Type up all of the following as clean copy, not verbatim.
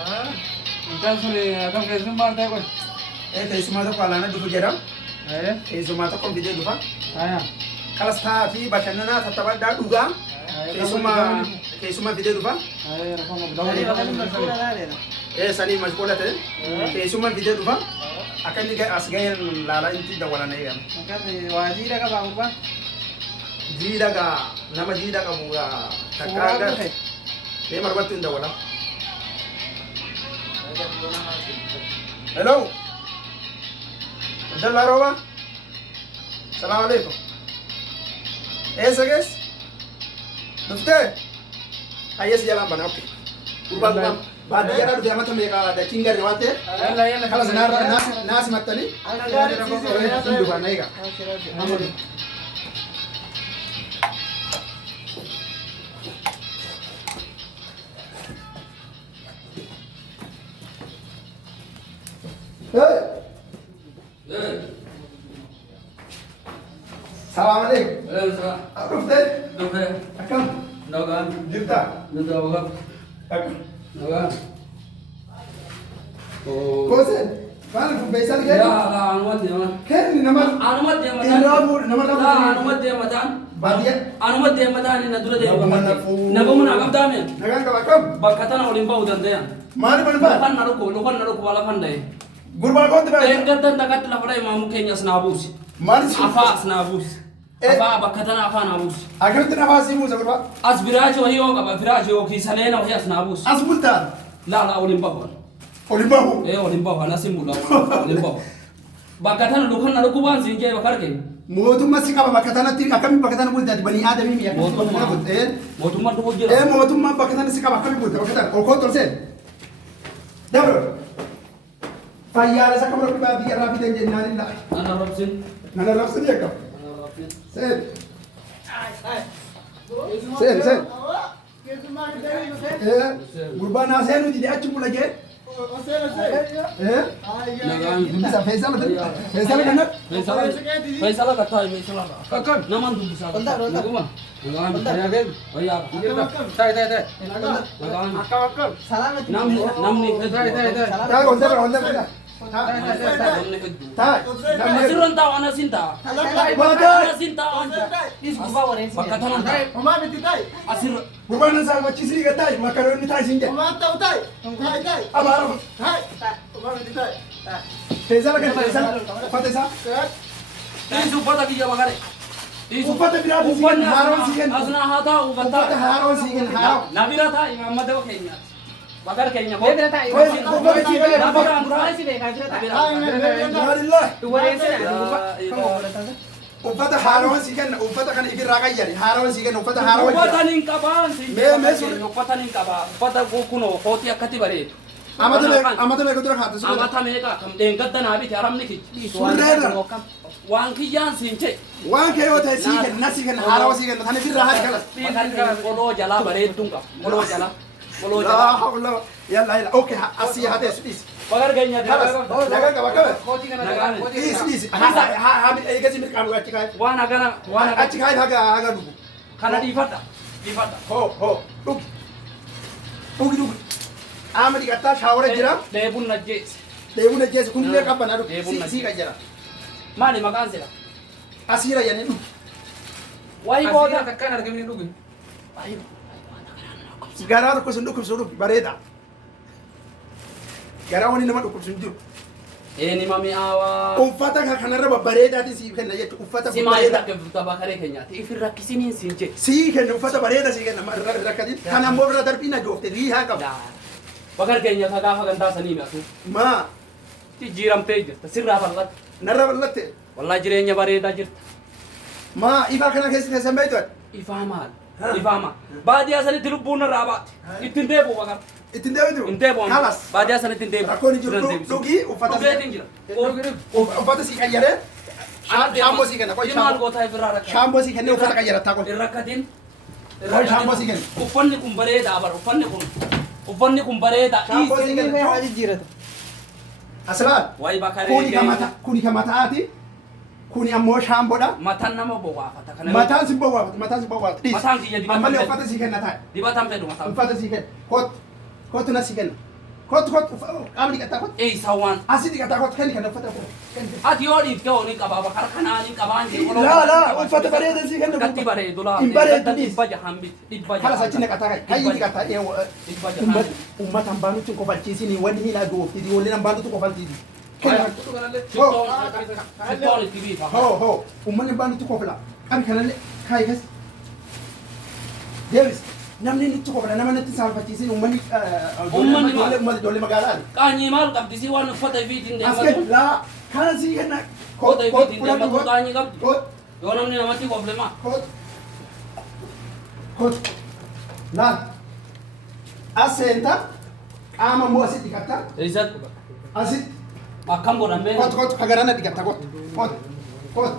Mucaan sun akkam keessummaa ta'e kun. Keessumaa tokko alaana dhufu jedhama. Keessumaa tokko fidee dhufa. Kalas taa'aa bashannanaa tattaafadhaa dhugaa. Keessumaa fidee dhufa. Sanii mashquula ta'e. Keessumaa fidee dhufa. Akka inni as ga'een laalaa inti dawalan eegama. Waa jiidha qabaa gubbaa. Jiidha gaa nama jiidha qabu takkaa gaa. Mee marbattu hin dawala. Hello. Dalla roba. Salam alaikum. Guys? Dufte? Ayes jalan bana, oke. Urban baadiyyaa irraa dhufee amata meeqa dachiin garre waan ta'eef. Kalas naasi mattanii. Dhufan eega. Salam alaikum. Dufte? Akkam? Jirta? Kosen? Maal kun beeksal gadi? Kenni nama irraa nama Anumatti deemataan na dura deema. Naguma na qabdaame. nagaan qaba akkam? Bakka tana waliin ba'uu danda'a. Maali bani baa? Lukan na dhukkoo lafa hunda'e. Gurbaa kooti baa? Eeggattan dhaqatti lafa dha'e maamu keenyas naa buusi. Maali si? Afaa as naa buusi. Afaa bakka tana afaa naa buusi. Akkamitti nafaa si muusa gurbaa? As biraachi wahii yoo qaba biraachi yookiin saleena wahii as naa buusi. As bultaan? Laala waliin bahu. Olin bahu? Waliin bahu ana simbula waliin bahu. Bakka tana lukan na dhukkoo waan siin jee bakka argee. Mootummaa si qaba bakka tanatti akkamitti bakka tana bultaati banii aadamii mi'a. Mootummaa dhufu jira. Mootummaa bakka tana si qaba akkamitti bulta bakka tana olkoon tolseen. Dabro. Fayyaala isa qabra dhibaa biyya irraa fidan jennaan illa. Nana robsin. Nana rabsini akka. Seen. Seen. Gurbaa naasee nuti achi mula jee. Faisal kan? Faisal kata Faisal. Akkam? Naman tu bisa. Naguma. Nagaan Tayaageen? Wayya. Tay. Nagaan. Akkam? Namni. Tahu onda. Asiran tahu anak sinta. Anak sinta. Bakka tanan tahu. Asir. Gurbaa nan saa wachisi gatai makarooni taai sinje. Abaro. Faisal kan Faisal. Fatisa. Ini supaya kita makan. Ufata biraa sigen haroon sigen. Asna hata ufata. Ufata haroon sigen haroon. Nabira ta imam madaw kenya. Bakar kenya. Ufata haroon sigen ufata kan ibirraa qayyari haroon sigen ufata haroon. Ufata nin qaban sigen. Ufata nin qaba. Ufata kuno koti akkati bare. Amata me kudura khatu. Amata me ka kam dengadda na biti aramni ki. Waan kiyyaan siinche. Waan kee yoo ta'e sigen nasigen haroon sigen tan ibirraa haati kalas. Bakar kolo jala bareeddun qaba. Kolo jala. La hawla yalla okay asi hade sudis. Bakar kenya. Nagaan qaba qaba. Nagaan. Is. Ha egasi mir kanu achi kai. Waan agana achi kai haga dugu. kana difadha. Ho. Dugi. Amadi gatta shawara jira. Deebun najjees. Deebun ajjees kunillee qabbana dhugu. Si jira. Maali maqaan sira? Asira yani dhugu. Wayi booda takkaan argamni dhugu. Garaa tokko sun dhukkubsu dhugu bareeda. Garaa wani nama dhukkubsu jiru. Eni mami awa. Uffata kanarra babbareedaati si kenna jechuudha. Uffata si maali rakkifta bakaree keenyaati. Ifi rakkisiniin siin jedhe. Si kenna uffata bareeda si kenna rakkatiin. Kan ammoo bira darbiina joofte riihaa qaba. Bakar keenya ka gaafa gandaa sanii mi'atu. Maa. Jijjiiramtee jirta. Sirraa bal'atte. Narra bal'atte. Wallaa jireenya bareedaa jirta. Maa ifaa kana keessan beektu. Ifaa maal? Ifaa maal? Baadiyyaa sanitti lubbuun narraa baate. Ittiin deebi'u bakar. Ittiin deebi'u. Hin deebi'u. Kalas. Baadiyyaa sanitti hin deebi'u. Rakkoon hin jiru. Dhugii uffata. Dhugeetiin jira. Uffata si qayyaree. Shaamboo si kenna. Maal gootaa ifirraa rakkaa? Shaamboo si kennee uffata qayyarataa kun. Hin rakkatiin. Shaamboo si kenna. Uffanni kun bareedaa bara. Uffanni kun bareedaa. Shaamboo si kenna. Waa jijjiirata. Aslaan. Wayi bakaree. Kuni ka mataati. Kuni ammoo shaamboodha. Mataan nama bowaafata. Mataan si bowaafata. Mataan kiyya dibata. Ammallee uffata si kenna taa'e. Dibataan fedhu mataan. Uffata si kenna. Kootu na si kenna. كوت قام ديكتا كوت اي سوان اسي ديكتا كوت كان كان فتح اتي اودي كوني قبا بكر كناني قباني لا لا فتح بريد زي كان كتي بريد لا إن بريد بيس دبا جهامبي دبا خلاص اتي نكتا كاي ديكتا ايه امه تنبانو تكو فالتيسيني ودي لا دو تدي ولنا بانو تكو فالتيدي هو امه بانو تكو فلا كان كاي بس ديفيس namni nutti kofla nama natti saalfachiisin ummanni dolle magaalaan qaanyi maal qabdi si waan uffata fiitiin deematu asken laa kana si kenna koota fiitiin deematu qaanyi qabdi yoo namni namatti kofle maa kot laa aseenta qaama moo asitti dhiqatta eessatti asitti akkam godhamee kot kagarana dhiqatta kot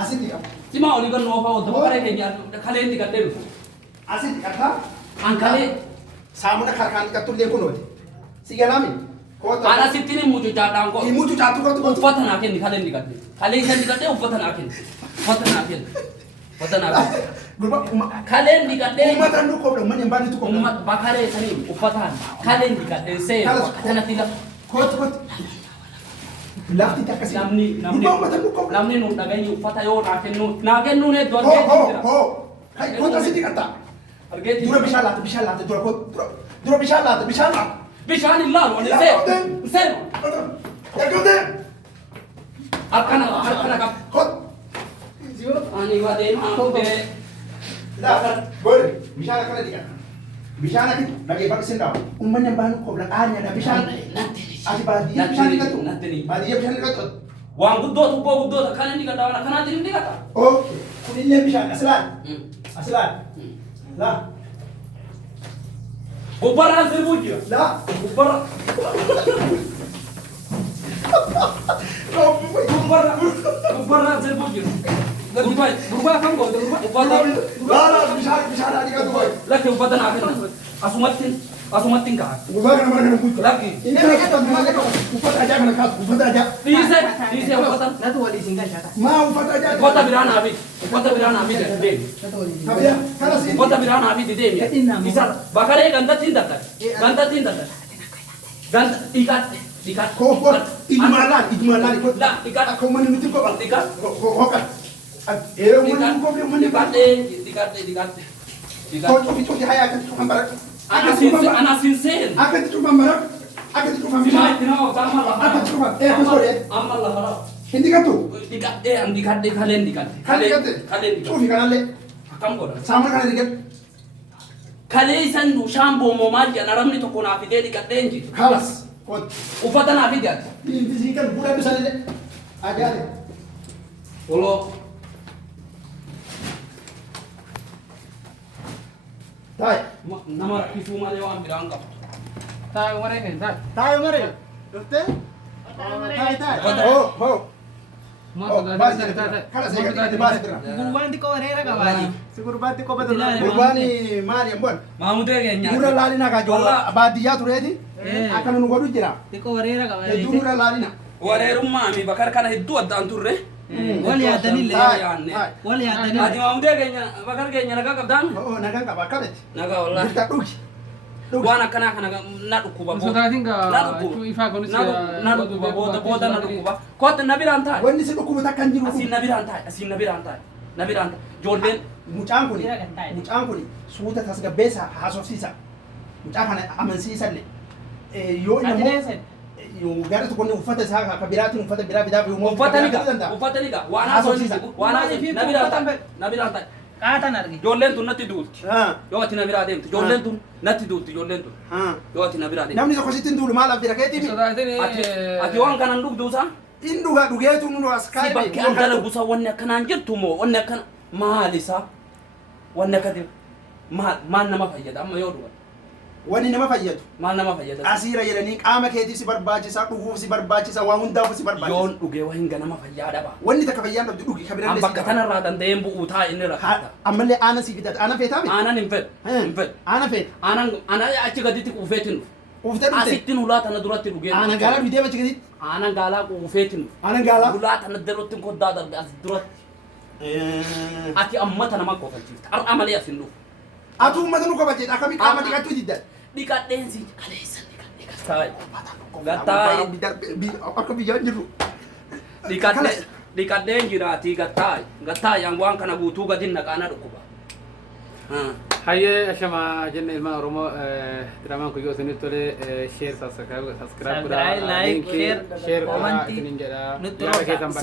asitti dhiqatta simaa olii gannoo fa'aa wanta bakaree keenya kalee dhiqadhee dhufu asiti kata angkale samuna karkan ikatu le kuno si galami kota ana sitini muju jadang ko imuju jatu ko ufatan aken dikalen dikate kale isan dikate ufatan aken gurba kalen dikate umatan du ko do man yambani tu ko umat bakare sani ufatan kalen dikate se kana tila kot lafti takasi namni nu dagai ufata yo naken nu ne don ho hai kota siti kata dura bishalata dura bishalata bishani lalo ne se ya gode arkana kap kot ani wade ma de la bor bishala kana dikata bishala ki lagi pak sinda umman yang bahan ko blan anya da bishala ati badiya bishala katu badiya bishala katu wang guddo kana dikata wana kana tin dikata okay kunille bishala aslan la Gubara zerbuja. La. Gubara. Gubara zerbuja. Gadi bay. Gubara kam go. Gubara. La bisa ada kan boy. Laki ubatan akan. Asumatin ka. Gubara mana kan Laki. Ini kita mana kan upat aja kan kas upat aja. Dise ubatan. Natu wali singgah syata. Mau upat aja. Kota birana abi de. Tapi ya kalau sini Kota birana abi de ya. Bisa bakare ganda tinta. Ganda ikat. kok idumalan ikut. La ikat. Aku mana nuti kok bang. Ikat. Kok kan. Mana kok dia mana Ikat. Kok itu haya kan cuma barak. Ana sinsen. Akan cuma barak. Akan cuma Sima tino sama lah. Akan cuma sorry. Amal lah. Hindi ka tu. Dikat ang dikat kalen dikat. Kalen. Tufi kana le. Akam ko. Sama kana dikat. Kale san du shambo mo mal ya naramni to kona afide dikat denji. Khalas. Kot. Ufatan afide. Ini fisikan pura bisa le. Ada. Olo. Tai. Nama kisuma le wan biranga. Tayo mare kan, Tayo mare. Dokter? Tayo. Oh. Bas tayo. Kala saya kata bas dira. Gurban di ko warera ka bali. Siguro ba di ko ba Gurbani mari ambon. Mamude kenya. Dura lali na ka jo abadiya turedi. Akan nu godu jira. Di ko warera ka bali. Dura lali na. Ware rumma mi bakar kana hiddu adda anturre. Wali adani le. Wali adani. Adi mamude kenya bakar kenya naga kabdan. Oh naga ka bakalet. Naga wallahi. Kita duki. Wana kana na dukuba. So I think ifa konis na dukuba boda na dukuba. Kot nabiranta. Wani se duku takkan jiru. Asin nabiranta. Jordan Mucaan kuni suuta tasga besa hasofsisa. Mucaan kana amansiisa le. Yo ina mo. Yo gara to konni ufata saka kabirati ufata bira mo. ufata niga. Wana nabiranta. Kaatan argi. Ijoolleen tun natti duulti. Yoo ati na biraa deemtu ijoolleen tun natti duulti ijoolleen tun. Yoo ati na biraa deemtu. Namni tokko sittin duulu maal abdira keetii mi? Ati waan kanan dhugduusa? In dhugaa dhugeetu nu as Si kaayee. bakki an dalaguusa wanni akkanaan jirtu moo wanni akkana maal isaa? Wanni akkati maal nama fayyada amma yoo dhugan? Wani nama fayyadu. Maal nama fayyada? Asiira jedhanii qaama keetiif si barbaachisa, dhuguuf si barbaachisa, waa hundaaf si barbaachisa. Yoon dhugee waa hinga nama fayyaada ba. Wanni takka fayyaan dhabdi dhugi kabiraan An bakka kanarraa danda'een bu'uu taa inni rakkaata. Ammallee aana si fidata. Aana feetaa mi? Aanan hin fedhu. Hin fedhu. Aana feet. Aanan achi gaditti quufeetin dhufu. Uftee dhufte. Asittiin hulaa tana duratti dhugee. Aana gaalaa bidee machi gaditti. Aanan gaalaa quufeetin dhufu. Aana gaalaa. Hulaa tana darotti koddaa darbe as duratti. Ati amma tana ma qofalchiifta. Har'a malee as hin dhufu. Atu uummata nu qabateedha. Akkamii qaama dhiqattuu diddan. Dhiqadheensi kaleessa Taa'e. Gattaa'e. Akka biyyaan jirru. Dhiqadheen jiraati gattaa'e. Gattaa'e an waan kana guutuu gadin naqaana dhukkuba. Hayyee ashama jenne ilmaan Oromoo diraamaan kun yoo isinii tole share subscribe like, share, comment.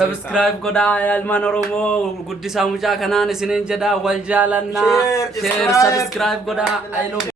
Subscribe godhaa ilmaan Oromoo guddisaa mucaa kanaan isiniin jedha wal jaalannaa. Share, Share, subscribe godhaa. I love